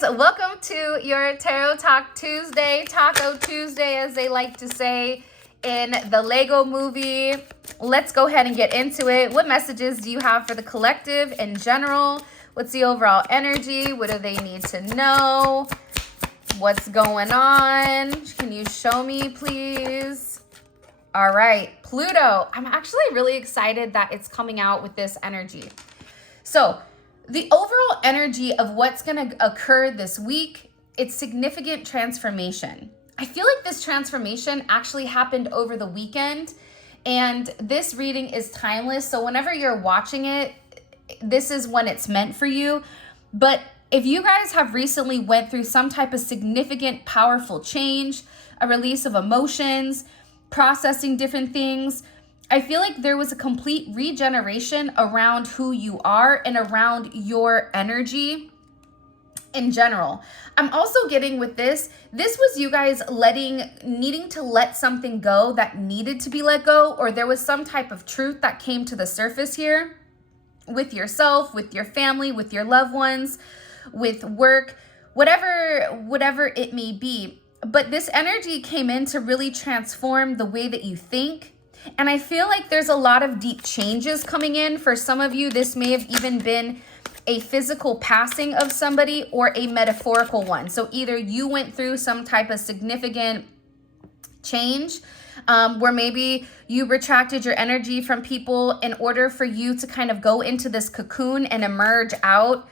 guys, welcome to your Tarot Talk Tuesday, Taco Tuesday as they like to say in the Lego movie. Let's go ahead and get into it. What messages do you have for the collective in general? What's the overall energy? What do they need to know? What's going on? Can you show me, please? All right, Pluto. I'm actually really excited that it's coming out with this energy. So the overall energy of what's going to occur this week, it's significant transformation. I feel like this transformation actually happened over the weekend, and this reading is timeless. So whenever you're watching it, this is when it's meant for you. But if you guys have recently went through some type of significant, powerful change, a release of emotions, processing different things, I feel like there was a complete regeneration around who you are and around your energy in general. I'm also getting with this was you guys needing to let something go that needed to be let go, or there was some type of truth that came to the surface here with yourself, with your family, with your loved ones, with work, whatever it may be. But this energy came in to really transform the way that you think. And I feel like there's a lot of deep changes coming in. For some of you, this may have even been a physical passing of somebody or a metaphorical one. So either you went through some type of significant change where maybe you retracted your energy from people in order for you to kind of go into this cocoon and emerge out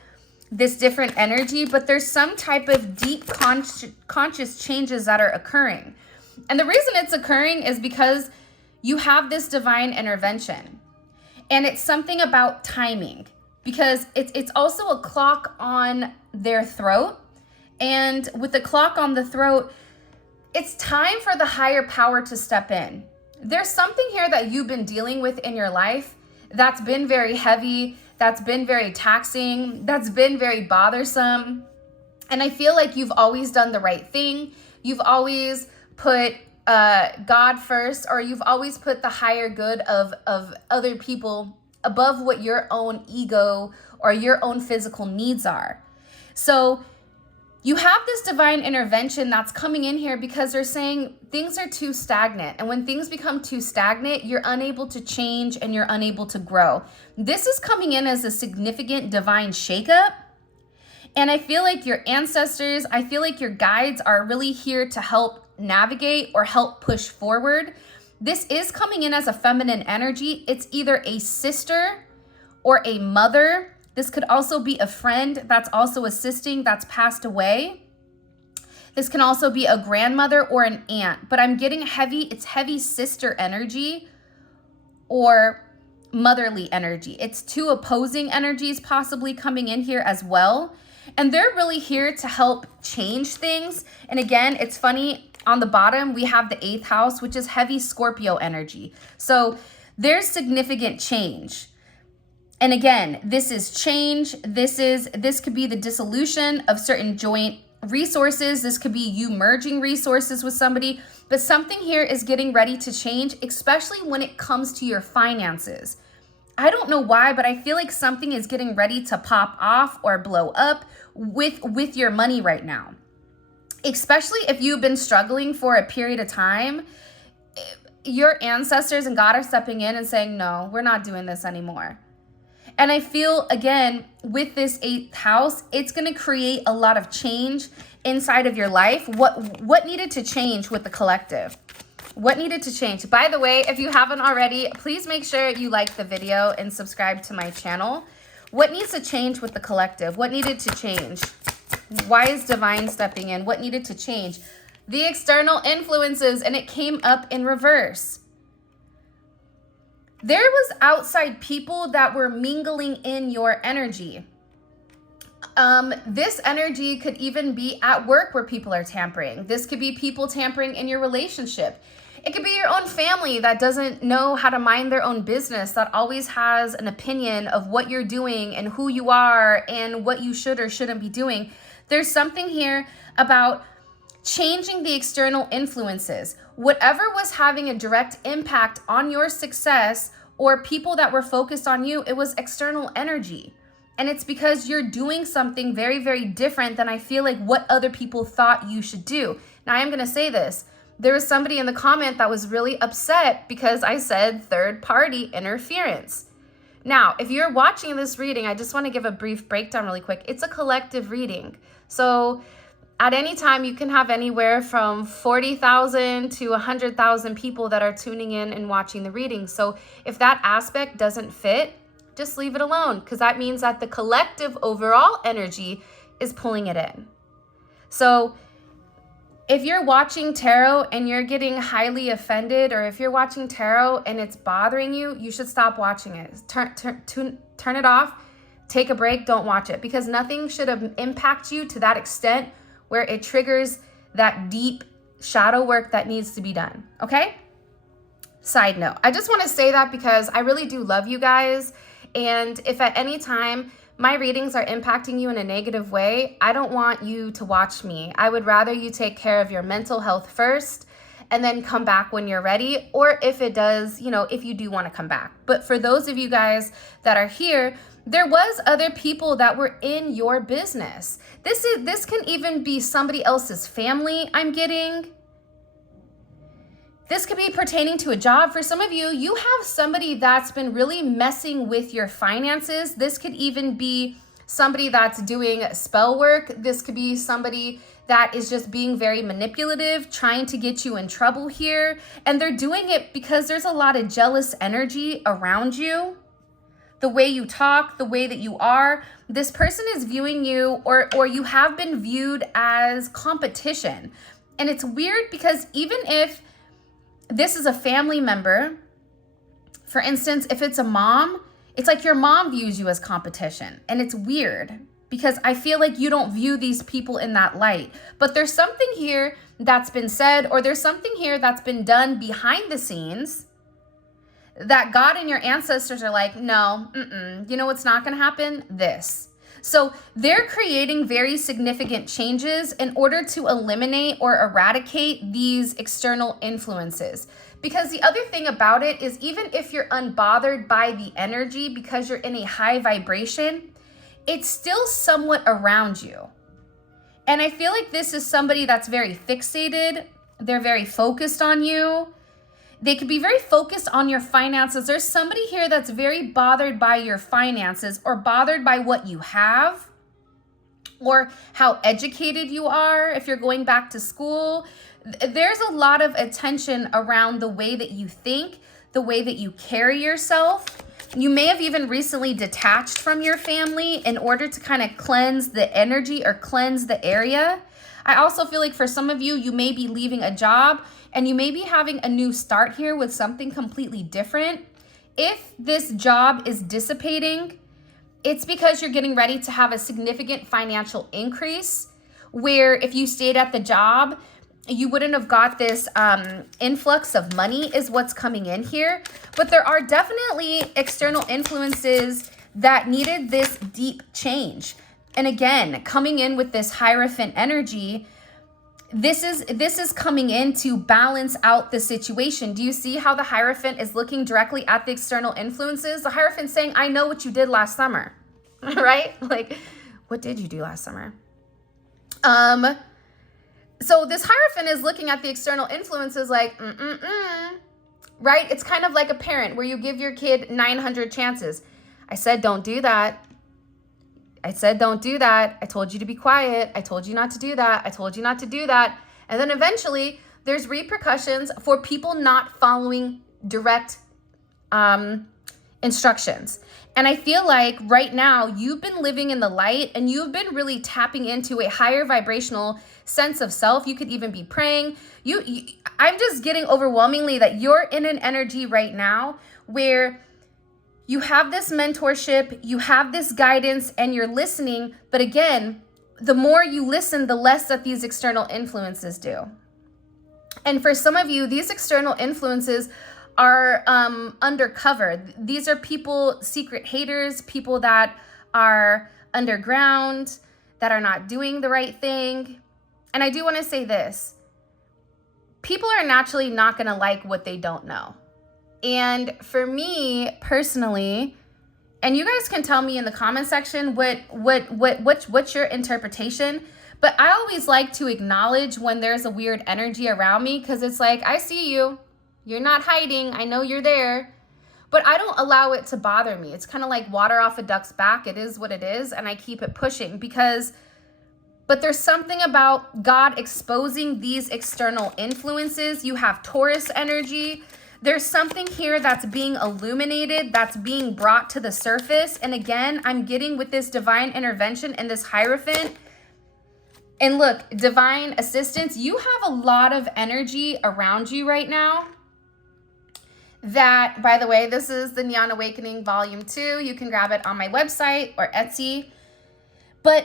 this different energy. But there's some type of deep conscious changes that are occurring. And the reason it's occurring is because you have this divine intervention, and it's something about timing, because it's also a clock on their throat. And with the clock on the throat, it's time for the higher power to step in. There's something here that you've been dealing with in your life that's been very heavy, that's been very taxing, that's been very bothersome. And I feel like you've always done the right thing. You've always put God first, or you've always put the higher good of other people above what your own ego or your own physical needs are. So you have this divine intervention that's coming in here because they're saying things are too stagnant. And when things become too stagnant, you're unable to change and you're unable to grow. This is coming in as a significant divine shakeup. And I feel like your ancestors, I feel like your guides are really here to help navigate or help push forward. This is coming in as a feminine energy. It's either a sister or a mother. This could also be a friend that's also assisting that's passed away. This can also be a grandmother or an aunt, but I'm getting it's heavy sister energy or motherly energy. It's two opposing energies possibly coming in here as well. And they're really here to help change things. And again, it's funny, on the bottom, we have the 8th house, which is heavy Scorpio energy. So there's significant change. And again, this is change. This could be the dissolution of certain joint resources. This could be you merging resources with somebody. But something here is getting ready to change, especially when it comes to your finances. I don't know why, but I feel like something is getting ready to pop off or blow up with your money right now. Especially if you've been struggling for a period of time, your ancestors and God are stepping in and saying, no, we're not doing this anymore. And I feel, again, with this 8th house, it's going to create a lot of change inside of your life. What needed to change with the collective? What needed to change? By the way, if you haven't already, please make sure you like the video and subscribe to my channel. What needs to change with the collective? What needed to change? Why is divine stepping in? What needed to change? The external influences, and it came up in reverse. There was outside people that were mingling in your energy. This energy could even be at work where people are tampering. This could be people tampering in your relationship. It could be your own family that doesn't know how to mind their own business, that always has an opinion of what you're doing and who you are and what you should or shouldn't be doing. There's something here about changing the external influences. Whatever was having a direct impact on your success or people that were focused on you, it was external energy. And it's because you're doing something very, very different than I feel like what other people thought you should do. Now, I am going to say this. There was somebody in the comment that was really upset because I said third-party interference. Now, if you're watching this reading, I just want to give a brief breakdown really quick. It's a collective reading. So at any time, you can have anywhere from 40,000 to 100,000 people that are tuning in and watching the reading. So if that aspect doesn't fit, just leave it alone, because that means that the collective overall energy is pulling it in. So if you're watching tarot and you're getting highly offended, or if you're watching tarot and it's bothering you, you should stop watching it. Turn it off, take a break, don't watch it, because nothing should impact you to that extent where it triggers that deep shadow work that needs to be done, okay? Side note, I just want to say that because I really do love you guys. And if at any time my readings are impacting you in a negative way, I don't want you to watch me. I would rather you take care of your mental health first and then come back when you're ready, or if it does, if you do want to come back. But for those of you guys that are here, there was other people that were in your business. This can even be somebody else's family I'm getting. This could be pertaining to a job. For some of you, you have somebody that's been really messing with your finances. This could even be somebody that's doing spell work. This could be somebody that is just being very manipulative, trying to get you in trouble here. And they're doing it because there's a lot of jealous energy around you. The way you talk, the way that you are, this person is viewing you, or you have been viewed as competition. And it's weird because even if this is a family member, for instance, if it's a mom, it's like your mom views you as competition. And it's weird because I feel like you don't view these people in that light. But there's something here that's been said, or there's something here that's been done behind the scenes that God and your ancestors are like, no, you know what's not going to happen? This. So they're creating very significant changes in order to eliminate or eradicate these external influences. Because the other thing about it is, even if you're unbothered by the energy because you're in a high vibration, it's still somewhat around you. And I feel like this is somebody that's very fixated. They're very focused on you. They could be very focused on your finances. There's somebody here that's very bothered by your finances, or bothered by what you have, or how educated you are. If you're going back to school, there's a lot of attention around the way that you think, the way that you carry yourself. You may have even recently detached from your family in order to kind of cleanse the energy or cleanse the area. I also feel like for some of you, you may be leaving a job and you may be having a new start here with something completely different. If this job is dissipating, it's because you're getting ready to have a significant financial increase, where if you stayed at the job, you wouldn't have got this influx of money is what's coming in here. But there are definitely external influences that needed this deep change. And again, coming in with this Hierophant energy, this is coming in to balance out the situation. Do you see how the Hierophant is looking directly at the external influences? The Hierophant saying, I know what you did last summer, right? Like, what did you do last summer? So this Hierophant is looking at the external influences like, right? It's kind of like a parent where you give your kid 900 chances. I said, don't do that. I said, don't do that. I told you to be quiet. I told you not to do that. I told you not to do that. And then eventually there's repercussions for people not following direct instructions. And I feel like right now you've been living in the light and you've been really tapping into a higher vibrational sense of self. You could even be praying. I'm just getting overwhelmingly that you're in an energy right now where you have this mentorship, you have this guidance, and you're listening. But again, the more you listen, the less that these external influences do. And for some of you, these external influences are undercover. These are people, secret haters, people that are underground, that are not doing the right thing. And I do want to say this. People are naturally not going to like what they don't know. And for me personally, And you guys can tell me in the comment section what's your interpretation. But I always like to acknowledge when there's a weird energy around me, because it's like, I see you. You're not hiding. I know you're there. But I don't allow it to bother me. It's kind of like water off a duck's back. It is what it is. And I keep it pushing but there's something about God exposing these external influences. You have Taurus energy. There's something here that's being illuminated, that's being brought to the surface. And again, I'm getting with this divine intervention and this Hierophant. And look, divine assistance, you have a lot of energy around you right now. That, by the way, this is the Neon Awakening Volume 2. You can grab it on my website or Etsy. But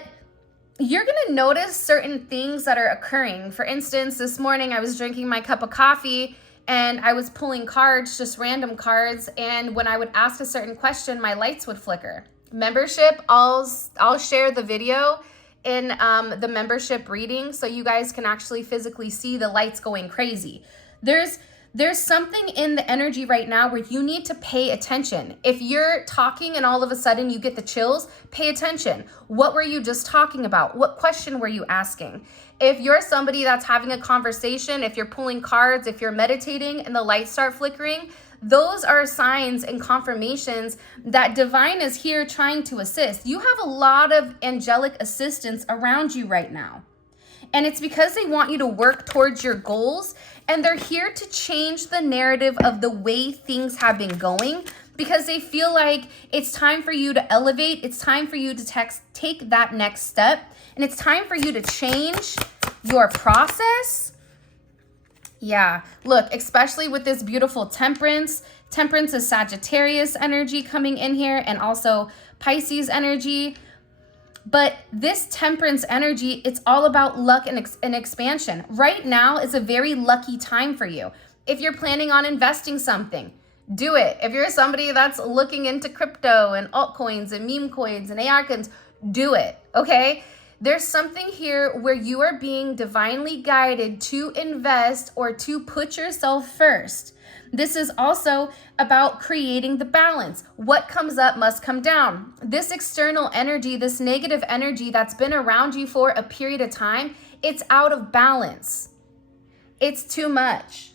you're going to notice certain things that are occurring. For instance, this morning I was drinking my cup of coffee and I was pulling cards, just random cards. And when I would ask a certain question, my lights would flicker. Membership, I'll share the video in the membership reading so you guys can actually physically see the lights going crazy. There's something in the energy right now where you need to pay attention. If you're talking and all of a sudden you get the chills, pay attention. What were you just talking about? What question were you asking? If you're somebody that's having a conversation, if you're pulling cards, if you're meditating and the lights start flickering, those are signs and confirmations that divine is here trying to assist. You have a lot of angelic assistance around you right now. And it's because they want you to work towards your goals, and they're here to change the narrative of the way things have been going, because they feel like it's time for you to elevate. It's time for you to take that next step. And it's time for you to change your process. Yeah, look, especially with this beautiful Temperance. Temperance is Sagittarius energy coming in here, and also Pisces energy. But this Temperance energy, it's all about luck and expansion. Right now is a very lucky time for you. If you're planning on investing something, do it. If you're somebody that's looking into crypto and altcoins and meme coins and AR coins, do it, okay? There's something here where you are being divinely guided to invest or to put yourself first. This is also about creating the balance. What comes up must come down. This external energy, this negative energy that's been around you for a period of time, it's out of balance. It's too much.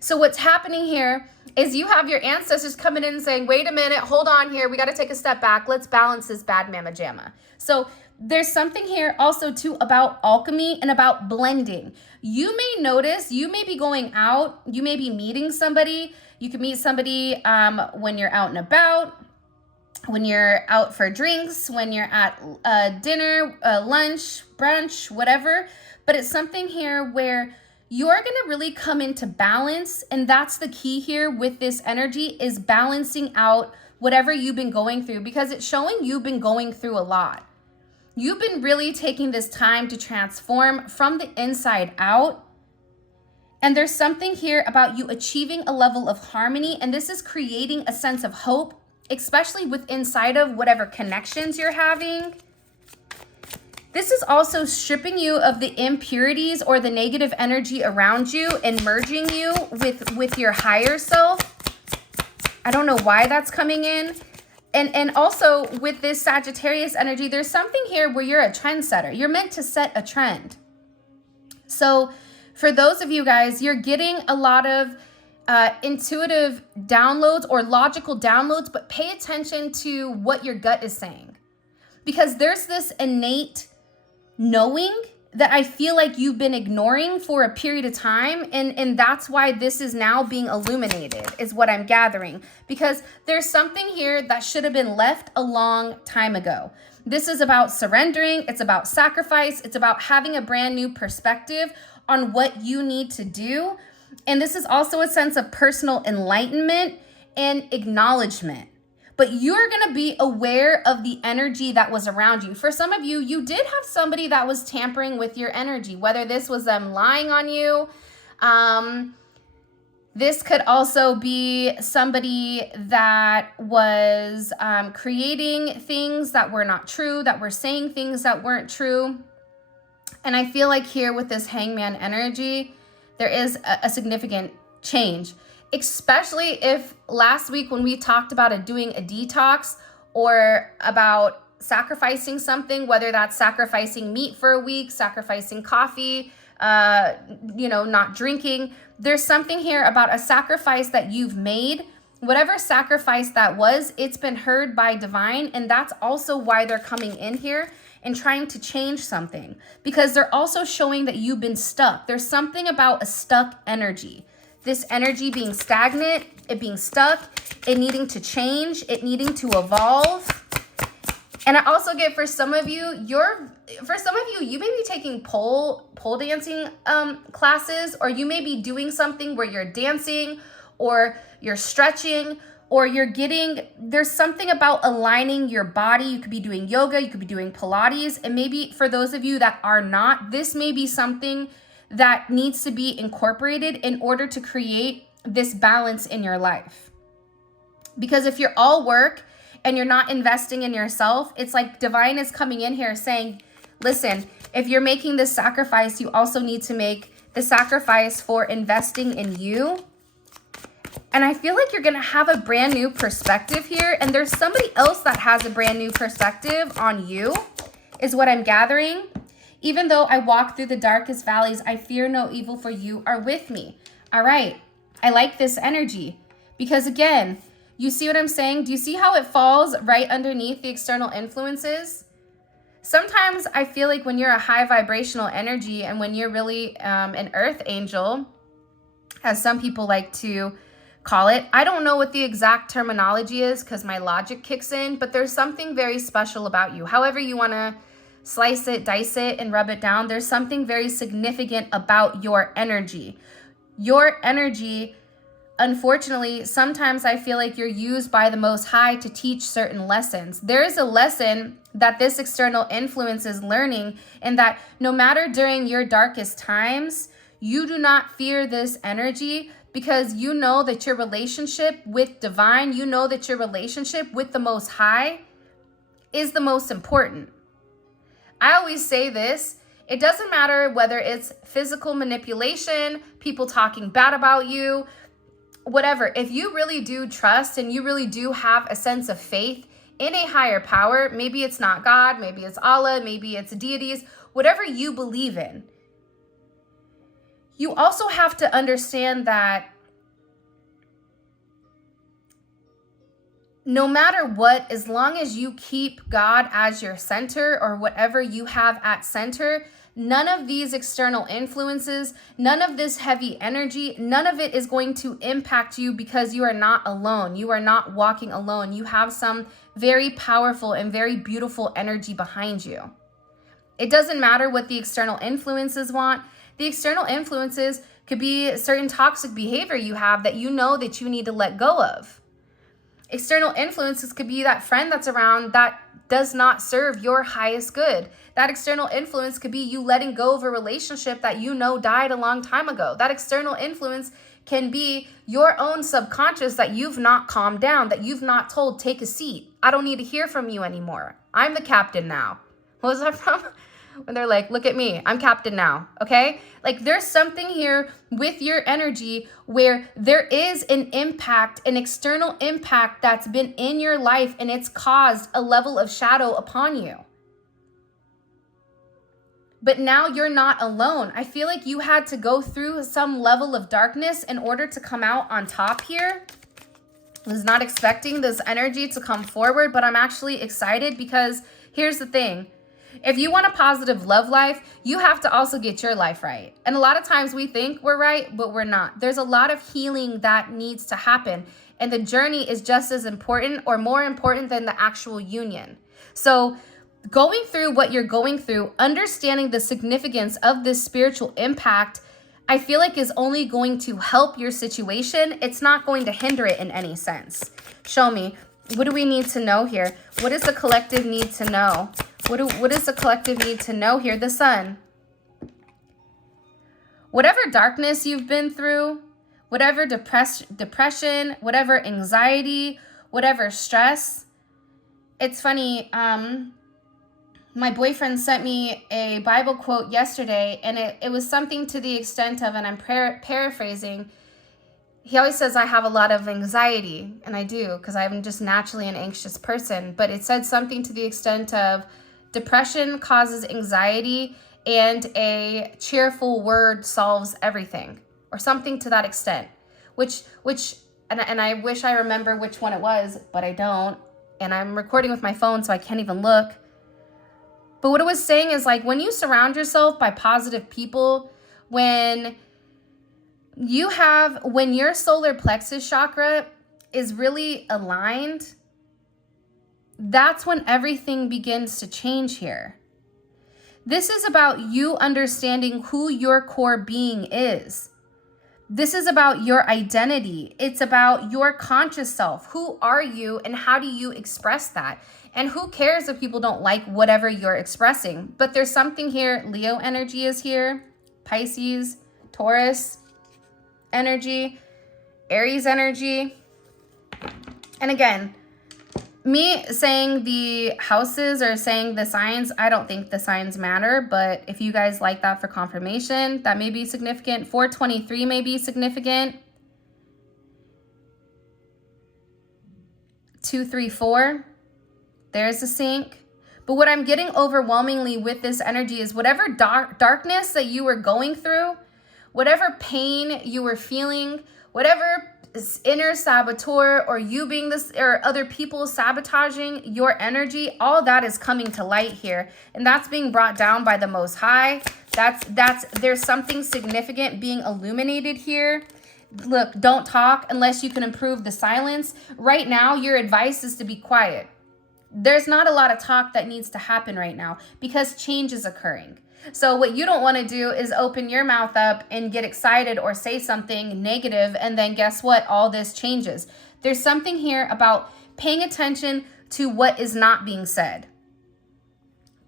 So what's happening here is you have your ancestors coming in and saying, wait a minute, hold on here. We got to take a step back. Let's balance this bad mamma jamma. So there's something here also too about alchemy and about blending. You may notice, you may be going out, you may be meeting somebody. You can meet somebody when you're out and about, when you're out for drinks, when you're at dinner, lunch, brunch, whatever. But it's something here where you're going to really come into balance. And that's the key here with this energy, is balancing out whatever you've been going through, because it's showing you've been going through a lot. You've been really taking this time to transform from the inside out. And there's something here about you achieving a level of harmony. And this is creating a sense of hope, especially with inside of whatever connections you're having. This is also stripping you of the impurities or the negative energy around you and merging you with your higher self. I don't know why that's coming in. And also with this Sagittarius energy, there's something here where you're a trendsetter. You're meant to set a trend. So for those of you guys, you're getting a lot of intuitive downloads or logical downloads, but pay attention to what your gut is saying. Because there's this innate knowing that I feel like you've been ignoring for a period of time. And that's why this is now being illuminated, is what I'm gathering. Because there's something here that should have been left a long time ago. This is about surrendering. It's about sacrifice. It's about having a brand new perspective on what you need to do. And this is also a sense of personal enlightenment and acknowledgement. But you're going to be aware of the energy that was around you. For some of you, you did have somebody that was tampering with your energy, whether this was them lying on you. This could also be somebody that was creating things that were not true, that were saying things that weren't true. And I feel like here with this hangman energy, there is a significant change. Especially if last week when we talked about doing a detox, or about sacrificing something, whether that's sacrificing meat for a week, sacrificing coffee, not drinking. There's something here about a sacrifice that you've made. Whatever sacrifice that was, it's been heard by divine. And that's also why they're coming in here and trying to change something, because they're also showing that you've been stuck. There's something about a stuck energy. This energy being stagnant, it being stuck, it needing to change, it needing to evolve. And I also get for some of you, you may be taking pole dancing classes, or you may be doing something where you're dancing or you're stretching, or there's something about aligning your body. You could be doing yoga, you could be doing Pilates, and maybe for those of you that are not, this may be something that needs to be incorporated in order to create this balance in your life. Because if you're all work and you're not investing in yourself, it's like divine is coming in here saying, listen, if you're making this sacrifice, you also need to make the sacrifice for investing in you. And I feel like you're going to have a brand new perspective here. And there's somebody else that has a brand new perspective on you, is what I'm gathering. Even though I walk through the darkest valleys, I fear no evil, for you are with me. All right. I like this energy because, again, you see what I'm saying? Do you see how it falls right underneath the external influences? Sometimes I feel like when you're a high vibrational energy and when you're really an earth angel, as some people like to call it, I don't know what the exact terminology is because my logic kicks in, but there's something very special about you. However you want to slice it, dice it, and rub it down, there's something very significant about your energy. Your energy, unfortunately, sometimes I feel like you're used by the Most High to teach certain lessons. There is a lesson that this external influence is learning, and that no matter during your darkest times, you do not fear this energy, because you know that your relationship with divine, you know that your relationship with the Most High is the most important. I always say this, it doesn't matter whether it's physical manipulation, people talking bad about you, whatever. If you really do trust and you really do have a sense of faith in a higher power, maybe it's not God, maybe it's Allah, maybe it's deities, whatever you believe in, you also have to understand that no matter what, as long as you keep God as your center or whatever you have at center, none of these external influences, none of this heavy energy, none of it is going to impact you, because you are not alone. You are not walking alone. You have some very powerful and very beautiful energy behind you. It doesn't matter what the external influences want. The external influences could be certain toxic behavior you have that you know that you need to let go of. External influences could be that friend that's around that does not serve your highest good. That external influence could be you letting go of a relationship that you know died a long time ago. That external influence can be your own subconscious that you've not calmed down, that you've not told, take a seat. I don't need to hear from you anymore. I'm the captain now. What was that from? When they're like, look at me, I'm captain now, okay? Like there's something here with your energy where there is an impact, an external impact that's been in your life, and it's caused a level of shadow upon you. But now you're not alone. I feel like you had to go through some level of darkness in order to come out on top here. I was not expecting this energy to come forward, but I'm actually excited because here's the thing. If you want a positive love life, you have to also get your life right. And a lot of times we think we're right, but we're not. There's a lot of healing that needs to happen. And the journey is just as important or more important than the actual union. So going through what you're going through, understanding the significance of this spiritual impact, I feel like is only going to help your situation. It's not going to hinder it in any sense. Show me. What do we need to know here? What does the collective need to know? What does the collective need to know here? The Sun. Whatever darkness you've been through, whatever depression, whatever anxiety, whatever stress. It's funny, my boyfriend sent me a Bible quote yesterday, and it was something to the extent of, and I'm paraphrasing, he always says I have a lot of anxiety, and I do, because I'm just naturally an anxious person. But it said something to the extent of depression causes anxiety and a cheerful word solves everything, or something to that extent, which and I wish I remember which one it was, but I don't. And I'm recording with my phone, so I can't even look. But what it was saying is, like, when you surround yourself by positive people, when your solar plexus chakra is really aligned, that's when everything begins to change here. This is about you understanding who your core being is. This is about your identity. It's about your conscious self. Who are you and how do you express that? And who cares if people don't like whatever you're expressing? But there's something here. Leo energy is here. Pisces, Taurus energy, Aries energy. And again, me saying the houses or saying the signs, I don't think the signs matter, but if you guys like that for confirmation, that may be significant. 423 may be significant. 234, there's a sync. But what I'm getting overwhelmingly with this energy is whatever darkness that you were going through, whatever pain you were feeling, whatever inner saboteur or you being this or other people sabotaging your energy, all that is coming to light here, and that's being brought down by the Most High. There's something significant being illuminated here. Look, don't talk unless you can improve the silence. Right now, your advice is to be quiet. There's not a lot of talk that needs to happen right now because change is occurring. So what you don't want to do is open your mouth up and get excited or say something negative, and then guess what? All this changes. There's something here about paying attention to what is not being said.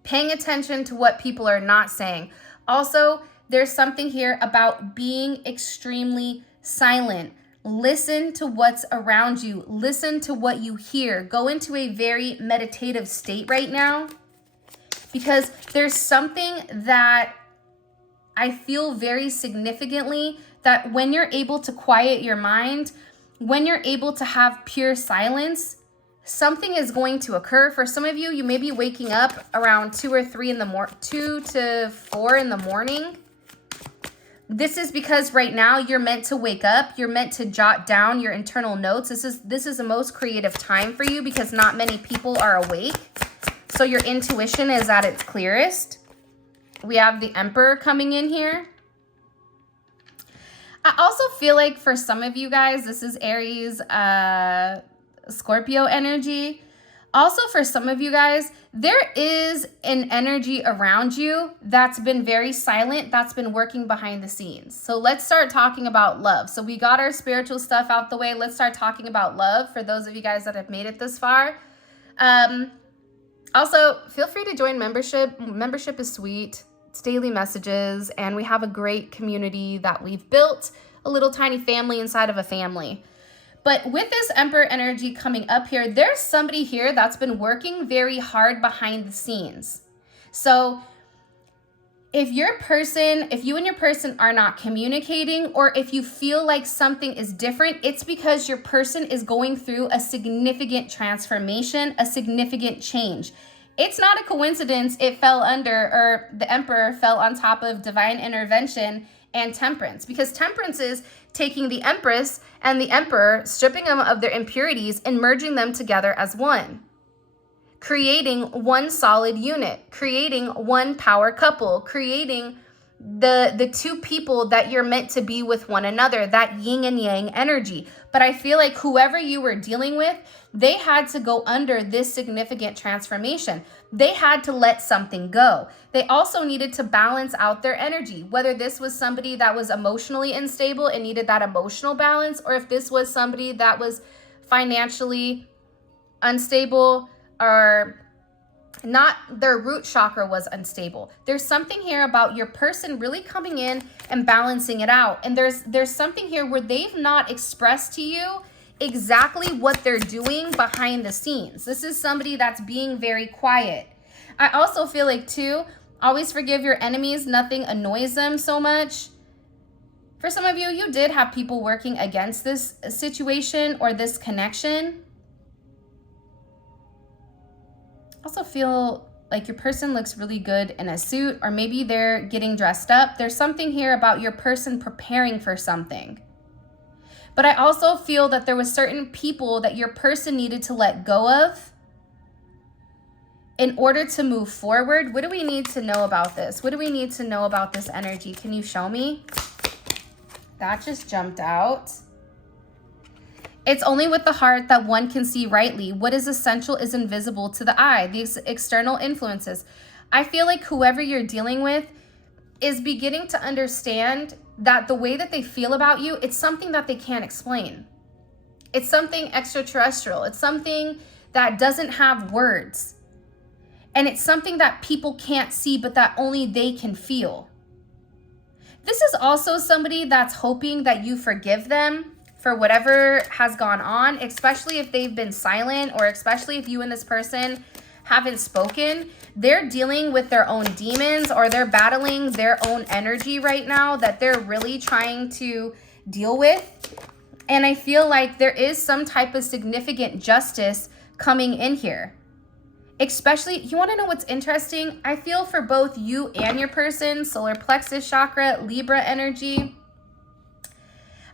Paying attention to what people are not saying. Also, there's something here about being extremely silent. Listen to what's around you. Listen to what you hear. Go into a very meditative state right now, because there's something that I feel very significantly that when you're able to quiet your mind, when you're able to have pure silence, something is going to occur. For some of you, you may be waking up around 2 or 3 in the morning, 2 to 4 in the morning. This is because right now you're meant to wake up. You're meant to jot down your internal notes. This is the most creative time for you because not many people are awake. So your intuition is at its clearest. We have the Emperor coming in here. I also feel like for some of you guys, this is Aries, Scorpio energy. Also for some of you guys, there is an energy around you that's been very silent, that's been working behind the scenes. So let's start talking about love. So we got our spiritual stuff out the way. Let's start talking about love for those of you guys that have made it this far. Also, feel free to join membership. Membership is sweet. It's daily messages, and we have a great community that we've built, a little tiny family inside of a family. But with this Emperor energy coming up here, there's somebody here that's been working very hard behind the scenes. So if you and your person are not communicating, or if you feel like something is different, it's because your person is going through a significant transformation, a significant change. It's not a coincidence it fell under, or the Emperor fell on top of divine intervention and temperance, because temperance is taking the Empress and the Emperor, stripping them of their impurities and merging them together as one. Creating one solid unit, creating one power couple, creating the two people that you're meant to be with one another, that yin and yang energy. But I feel like whoever you were dealing with, they had to go under this significant transformation. They had to let something go. They also needed to balance out their energy, whether this was somebody that was emotionally unstable and needed that emotional balance, or if this was somebody that was financially unstable, or not, their root chakra was unstable. There's something here about your person really coming in and balancing it out. And there's something here where they've not expressed to you exactly what they're doing behind the scenes. This is somebody that's being very quiet. I also feel like too, always forgive your enemies. Nothing annoys them so much. For some of you, you did have people working against this situation or this connection. Also feel like your person looks really good in a suit, or maybe they're getting dressed up. There's something here about your person preparing for something. But I also feel that there was certain people that your person needed to let go of in order to move forward. What do we need to know about this? What do we need to know about this energy? Can you show me? That just jumped out. It's only with the heart that one can see rightly. What is essential is invisible to the eye. These external influences. I feel like whoever you're dealing with is beginning to understand that the way that they feel about you, it's something that they can't explain. It's something extraterrestrial. It's something that doesn't have words. And it's something that people can't see, but that only they can feel. This is also somebody that's hoping that you forgive them for whatever has gone on, especially if they've been silent, or especially if you and this person haven't spoken. They're dealing with their own demons, or they're battling their own energy right now that they're really trying to deal with. And I feel like there is some type of significant justice coming in here. Especially, you want to know what's interesting? I feel for both you and your person, solar plexus chakra, Libra energy.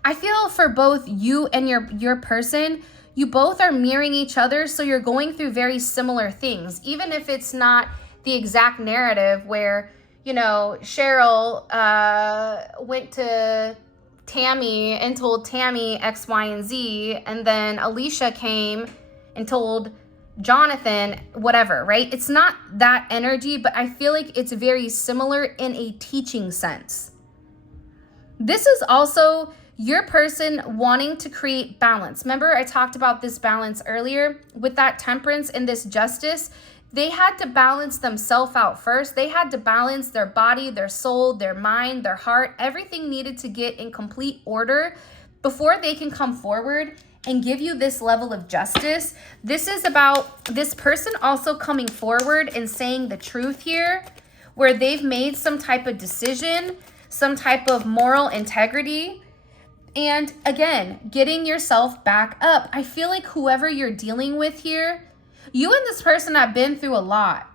I feel for both you and your person, you both are mirroring each other, so you're going through very similar things. Even if it's not the exact narrative where, you know, Cheryl went to Tammy and told Tammy X, Y, and Z, and then Alicia came and told Jonathan, whatever, right? It's not that energy, but I feel like it's very similar in a teaching sense. This is also your person wanting to create balance. Remember, I talked about this balance earlier with that temperance and this justice. They had to balance themselves out first. They had to balance their body, their soul, their mind, their heart. Everything needed to get in complete order before they can come forward and give you this level of justice. This is about this person also coming forward and saying the truth here, where they've made some type of decision, some type of moral integrity. And again, getting yourself back up. I feel like whoever you're dealing with here, you and this person have been through a lot.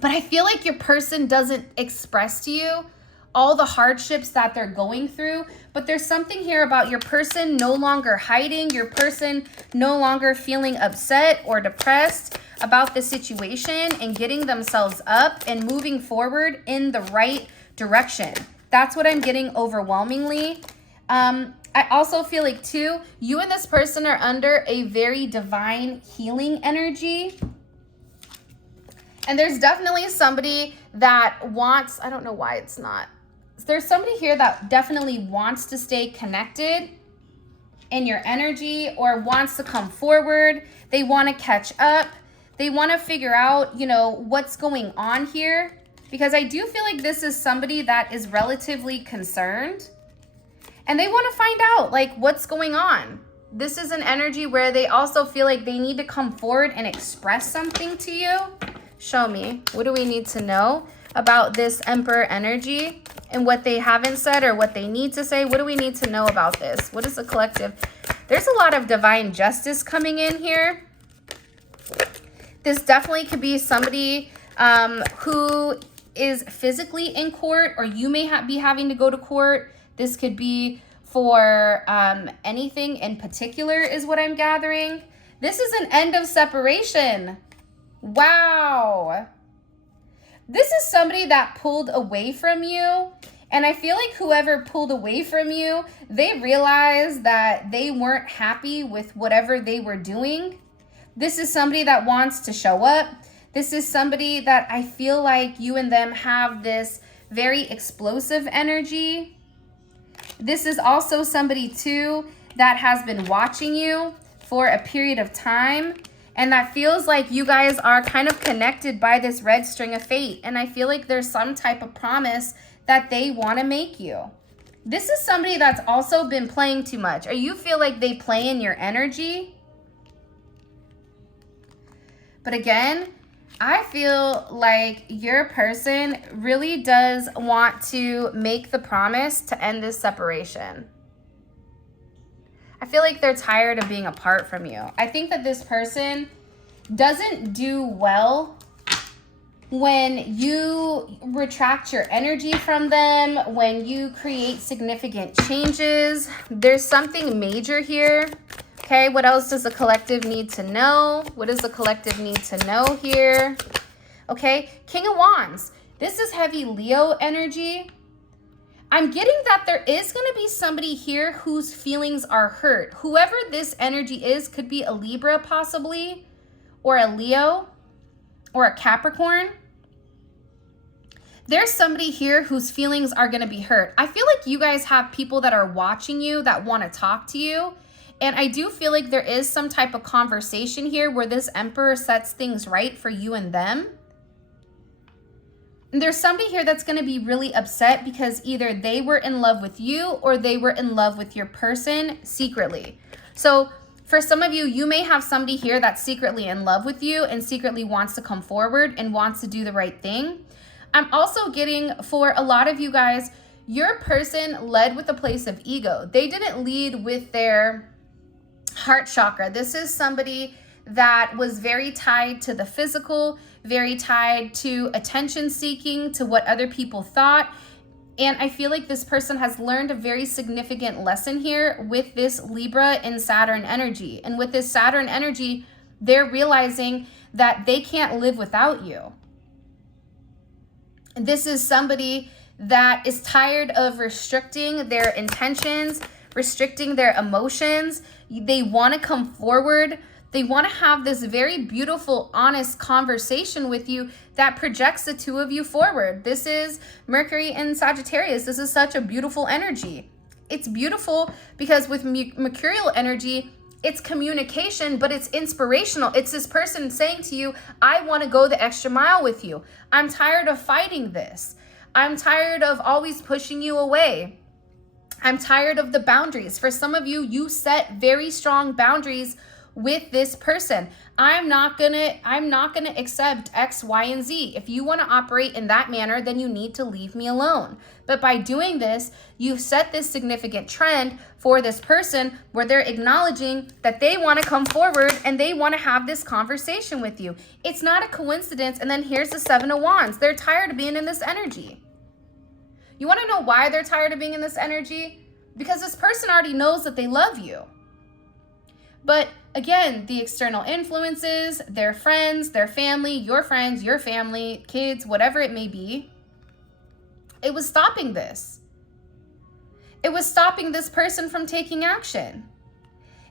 But I feel like your person doesn't express to you all the hardships that they're going through. But there's something here about your person no longer hiding, your person no longer feeling upset or depressed about the situation, and getting themselves up and moving forward in the right direction. That's what I'm getting overwhelmingly. I also feel like too, you and this person are under a very divine healing energy. And there's definitely somebody that wants, I don't know why it's not. There's somebody here that definitely wants to stay connected in your energy, or wants to come forward. They want to catch up. They want to figure out, you know, what's going on here. Because I do feel like this is somebody that is relatively concerned. And they want to find out, like, what's going on. This is an energy where they also feel like they need to come forward and express something to you. Show me. What do we need to know about this Emperor energy and what they haven't said or what they need to say? What do we need to know about this? What is the collective? There's a lot of divine justice coming in here. This definitely could be somebody who is physically in court, or you may be having to go to court. This could be for anything in particular is what I'm gathering. This is an end of separation. Wow. This is somebody that pulled away from you. And I feel like whoever pulled away from you, they realized that they weren't happy with whatever they were doing. This is somebody that wants to show up. This is somebody that I feel like you and them have this very explosive energy. This is also somebody too that has been watching you for a period of time, and that feels like you guys are kind of connected by this red string of fate. And I feel like there's some type of promise that they want to make you. This is somebody that's also been playing too much, or you feel like they play in your energy. But again, I feel like your person really does want to make the promise to end this separation. I feel like they're tired of being apart from you. I think that this person doesn't do well when you retract your energy from them, when you create significant changes. There's something major here. Okay, what else does the collective need to know? What does the collective need to know here? Okay, King of Wands. This is heavy Leo energy. I'm getting that there is going to be somebody here whose feelings are hurt. Whoever this energy is could be a Libra possibly, or a Leo, or a Capricorn. There's somebody here whose feelings are going to be hurt. I feel like you guys have people that are watching you that want to talk to you. And I do feel like there is some type of conversation here where this Emperor sets things right for you and them. And there's somebody here that's going to be really upset because either they were in love with you or they were in love with your person secretly. So for some of you, you may have somebody here that's secretly in love with you and secretly wants to come forward and wants to do the right thing. I'm also getting, for a lot of you guys, your person led with a place of ego. They didn't lead with their heart chakra. This is somebody that was very tied to the physical, very tied to attention seeking, to what other people thought. And I feel like this person has learned a very significant lesson here with this Libra and Saturn energy. And with this Saturn energy, they're realizing that they can't live without you. This is somebody that is tired of restricting their intentions, restricting their emotions. They want to come forward. They want to have this very beautiful, honest conversation with you that projects the two of you forward. This is Mercury and Sagittarius. This is such a beautiful energy. It's beautiful because with Mercurial energy, it's communication, but it's inspirational. It's this person saying to you, I want to go the extra mile with you. I'm tired of fighting this. I'm tired of always pushing you away. I'm tired of the boundaries. For some of you, you set very strong boundaries with this person. I'm not gonna accept X, Y, and Z. If you want to operate in that manner, then you need to leave me alone. But by doing this, you've set this significant trend for this person where they're acknowledging that they want to come forward and they want to have this conversation with you. It's not a coincidence. And then here's the Seven of Wands. They're tired of being in this energy. You want to know why they're tired of being in this energy? Because this person already knows that they love you. But again, the external influences, their friends, their family, your friends, your family, kids, whatever it may be, it was stopping this. It was stopping this person from taking action.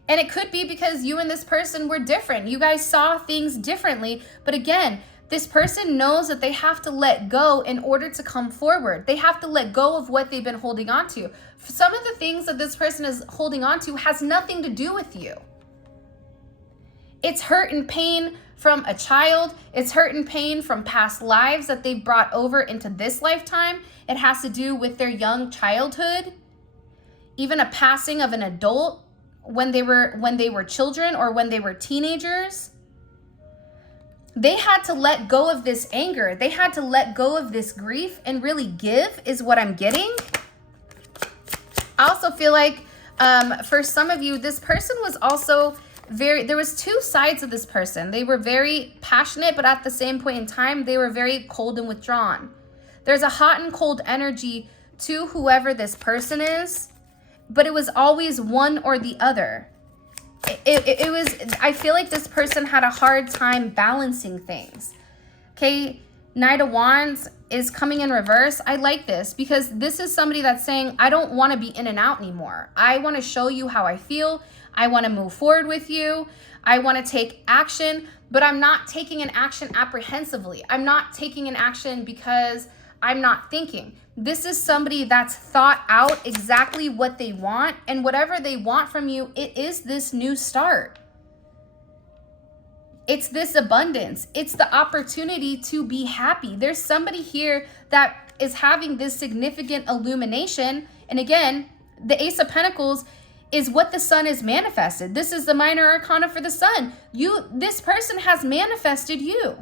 And it could be because you and this person were different. You guys saw things differently. But again, this person knows that they have to let go in order to come forward. They have to let go of what they've been holding on to. Some of the things that this person is holding on to has nothing to do with you. It's hurt and pain from a child. It's hurt and pain from past lives that they've brought over into this lifetime. It has to do with their young childhood, even a passing of an adult when they were children or when they were teenagers. They had to let go of this anger. They had to let go of this grief and really give, is what I'm getting. I also feel like for some of you, this person was also there was two sides of this person. They were very passionate, but at the same point in time, they were very cold and withdrawn. There's a hot and cold energy to whoever this person is, but it was always one or the other. It was, I feel like this person had a hard time balancing things. Okay, Knight of Wands is coming in reverse. I like this because this is somebody that's saying, I don't want to be in and out anymore. I want to show you how I feel. I want to move forward with you. I want to take action, but I'm not taking an action apprehensively. I'm not taking an action because I'm not thinking. This is somebody that's thought out exactly what they want, and whatever they want from you, it is this new start. It's this abundance. It's the opportunity to be happy. There's somebody here that is having this significant illumination. And again, the Ace of Pentacles is what the sun is manifested. This is the minor arcana for the sun. This person has manifested you.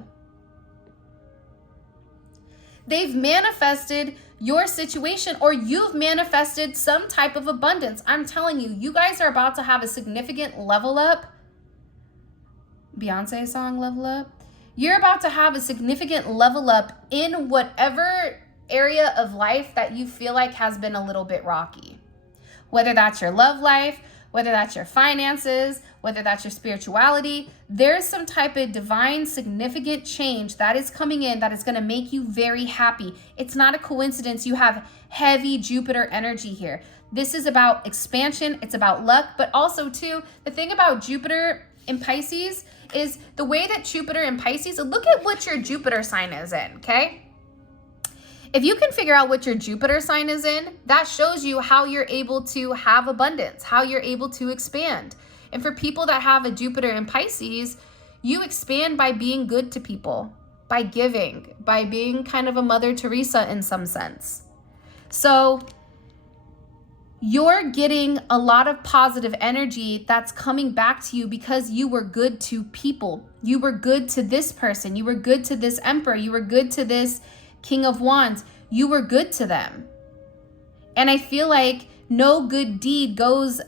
They've manifested your situation, or you've manifested some type of abundance. I'm telling you, you guys are about to have a significant level up. Beyonce song, Level Up. You're about to have a significant level up in whatever area of life that you feel like has been a little bit rocky. Whether that's your love life, whether that's your finances, whether that's your spirituality, there's some type of divine significant change that is coming in that is going to make you very happy. It's not a coincidence you have heavy Jupiter energy here. This is about expansion. It's about luck, but also too, the thing about Jupiter in Pisces is the way that Jupiter in Pisces, look at what your Jupiter sign is in, okay? If you can figure out what your Jupiter sign is in, that shows you how you're able to have abundance, how you're able to expand. And for people that have a Jupiter in Pisces, you expand by being good to people, by giving, by being kind of a Mother Teresa in some sense. So you're getting a lot of positive energy that's coming back to you because you were good to people. You were good to this person. You were good to this emperor. You were good to this King of Wands. You were good to them. And I feel like no good deed goes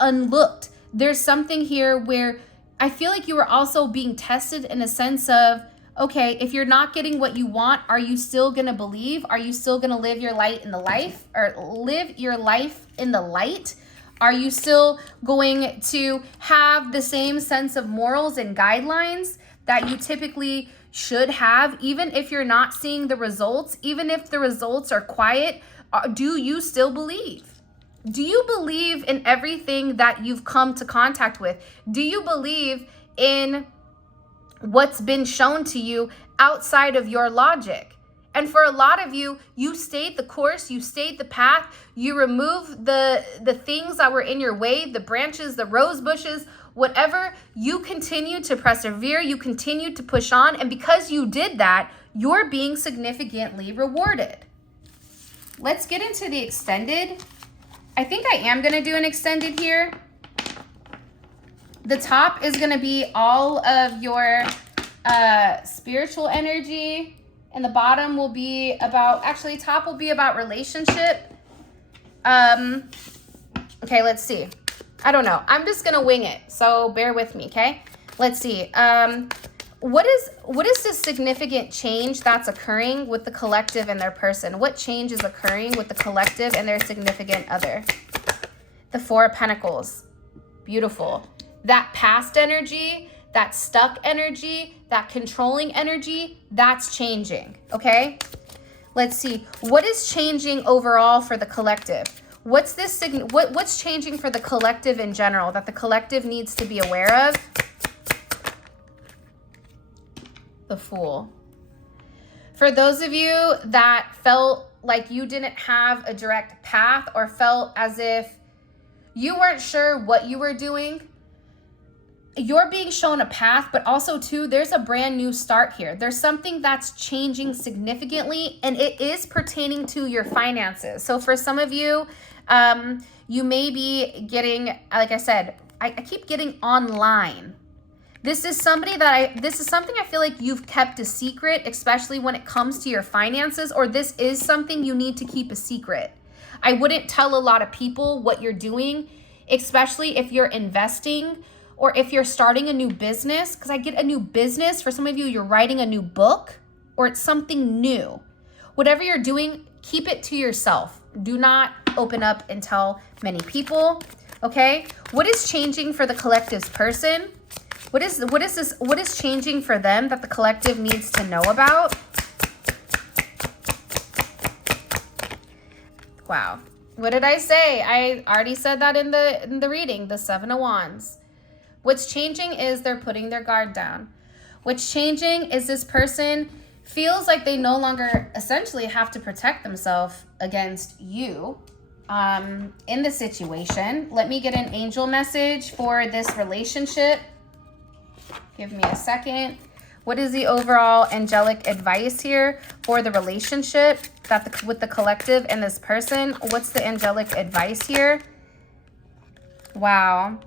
unlooked. There's something here where I feel like you were also being tested in a sense of, okay, if you're not getting what you want, are you still going to believe? Are you still going to live your light in the life, or live your life in the light? Are you still going to have the same sense of morals and guidelines that you typically should have, even if you're not seeing the results, even if the results are quiet? Do you still believe? Do you believe in everything that you've come to contact with? Do you believe in what's been shown to you outside of your logic? And for a lot of you, you stayed the course, you stayed the path, you removed the things that were in your way, the branches, the rose bushes, whatever. You continue to persevere, you continue to push on, and because you did that, you're being significantly rewarded. Let's get into the extended. I think I am going to do an extended here. The top is going to be all of your spiritual energy, and the bottom will be about, actually top will be about relationship. Okay, let's see. I don't know. I'm just going to wing it, so bear with me, okay? Let's see. What is this significant change that's occurring with the collective and their person? What change is occurring with the collective and their significant other? The Four of Pentacles. Beautiful. That past energy, that stuck energy, that controlling energy, that's changing, okay? Let's see. What is changing overall for the collective? What's changing for the collective in general that the collective needs to be aware of? The Fool. For those of you that felt like you didn't have a direct path or felt as if you weren't sure what you were doing, you're being shown a path, but also too, there's a brand new start here. There's something that's changing significantly, and it is pertaining to your finances. So for some of you, you may be getting, like I said, I keep getting online. This is something I feel like you've kept a secret, especially when it comes to your finances, or this is something you need to keep a secret. I wouldn't tell a lot of people what you're doing, especially if you're investing or if you're starting a new business, because I get a new business. For some of you, you're writing a new book or it's something new. Whatever you're doing, keep it to yourself. Do not open up and tell many people, okay? What is changing for the collective's person? What is changing for them that the collective needs to know about? Wow. What did I say? I already said that in the reading, the Seven of Wands. What's changing is they're putting their guard down. What's changing is this person feels like they no longer essentially have to protect themselves against you in the situation. Let me get an angel message for this relationship. Give me a second. What is the overall angelic advice here for the relationship with the collective and this person? What's the angelic advice here? Wow.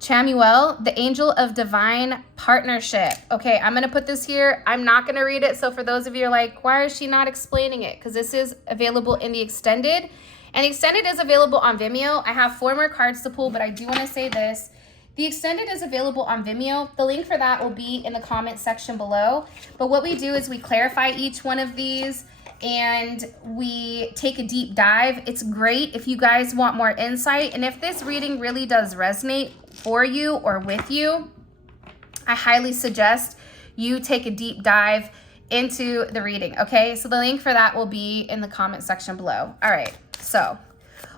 Chamuel, the angel of divine partnership. Okay, I'm going to put this here. I'm not going to read it. So for those of you who are like, why is she not explaining it? Because this is available in the extended. And the extended is available on Vimeo. I have 4 more cards to pull, but I do want to say this. The extended is available on Vimeo. The link for that will be in the comment section below. But what we do is we clarify each one of these and we take a deep dive. It's great if you guys want more insight. And if this reading really does resonate for you or with you, I highly suggest you take a deep dive into the reading, okay? So the link for that will be in the comment section below. All right, so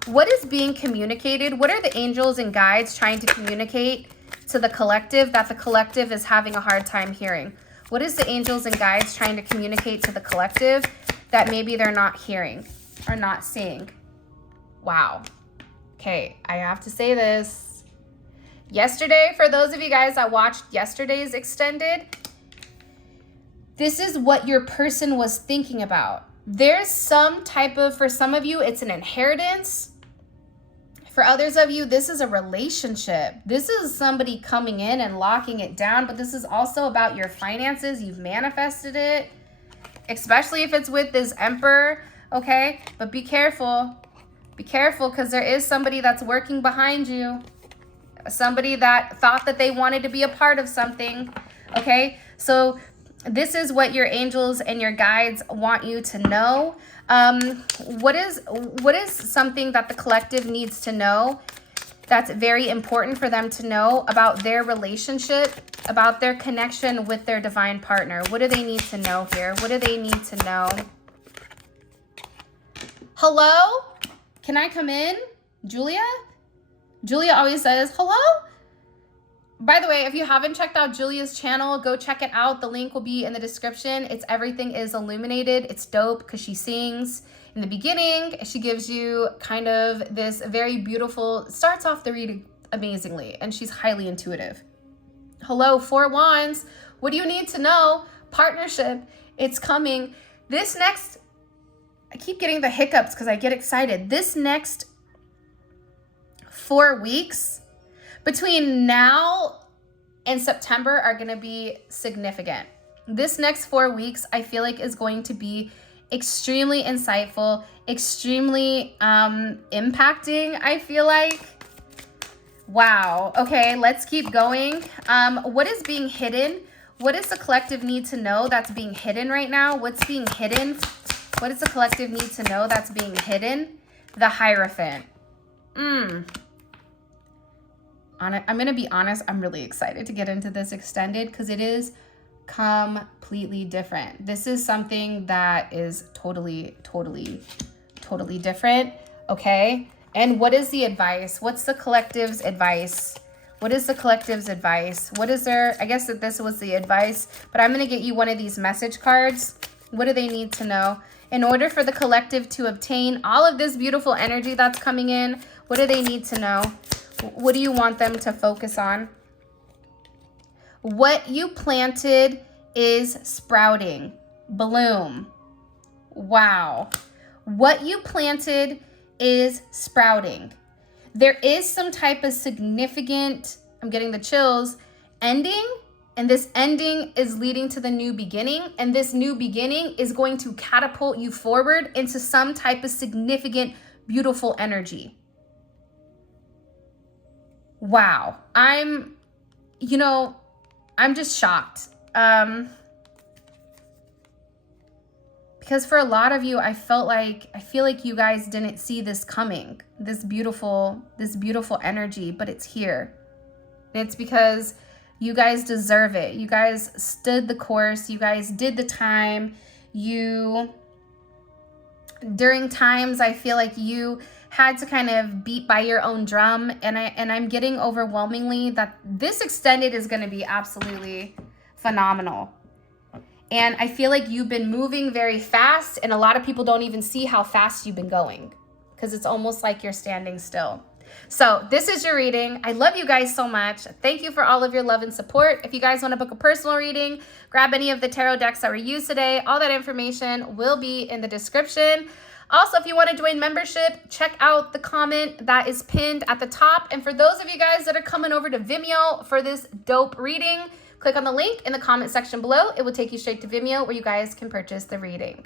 what is being communicated? What are the angels and guides trying to communicate to the collective that the collective is having a hard time hearing? What is the angels and guides trying to communicate to the collective that maybe they're not hearing or not seeing? Wow. Okay, I have to say this. Yesterday, for those of you guys that watched yesterday's extended, this is what your person was thinking about. There's some type of, for some of you, it's an inheritance. For others of you, this is a relationship. This is somebody coming in and locking it down, but this is also about your finances. You've manifested it, especially if it's with this emperor, okay? But be careful. Be careful, because there is somebody that's working behind you. Somebody that thought that they wanted to be a part of something, okay? So this is what your angels and your guides want you to know. What is something that the collective needs to know that's very important for them to know about their relationship, about their connection with their divine partner? What do they need to know here? What do they need to know? Hello? Can I come in? Julia? Julia always says, hello? By the way, if you haven't checked out Julia's channel, go check it out. The link will be in the description. It's Everything is Illuminated. It's dope because she sings. In the beginning, she gives you kind of this very beautiful, starts off the reading amazingly, and she's highly intuitive. Hello, 4 Wands. What do you need to know? Partnership. It's coming. This next, I keep getting the hiccups because I get excited. This next 4 weeks between now and September are going to be significant. This next 4 weeks, I feel like, is going to be extremely insightful, extremely impacting, I feel like. Wow. Okay, let's keep going. What is being hidden? What does the collective need to know that's being hidden right now? What's being hidden? What does the collective need to know that's being hidden? The Hierophant. I'm going to be honest, I'm really excited to get into this extended because it is completely different. This is something that is totally different, okay? And what is the advice? What's the collective's advice? What is the collective's advice? What is their, I guess that this was the advice, but I'm going to get you one of these message cards. What do they need to know? In order for the collective to obtain all of this beautiful energy that's coming in, what do they need to know? What do you want them to focus on? What you planted is sprouting. Bloom. Wow. What you planted is sprouting. There is some type of significant, I'm getting the chills, ending. And this ending is leading to the new beginning. And this new beginning is going to catapult you forward into some type of significant, beautiful energy. Wow. I'm just shocked. Because for a lot of you, I feel like you guys didn't see this coming, this beautiful energy, but it's here. It's because you guys deserve it. You guys stood the course. You guys did the time. During times, I feel like you had to kind of beat by your own drum. And I'm getting overwhelmingly that this extended is going to be absolutely phenomenal. And I feel like you've been moving very fast, and a lot of people don't even see how fast you've been going because it's almost like you're standing still. So this is your reading. I love you guys so much. Thank you for all of your love and support. If you guys want to book a personal reading, grab any of the tarot decks that were used today. All that information will be in the description. Also, if you want to join membership, check out the comment that is pinned at the top. And for those of you guys that are coming over to Vimeo for this dope reading, click on the link in the comment section below. It will take you straight to Vimeo where you guys can purchase the reading.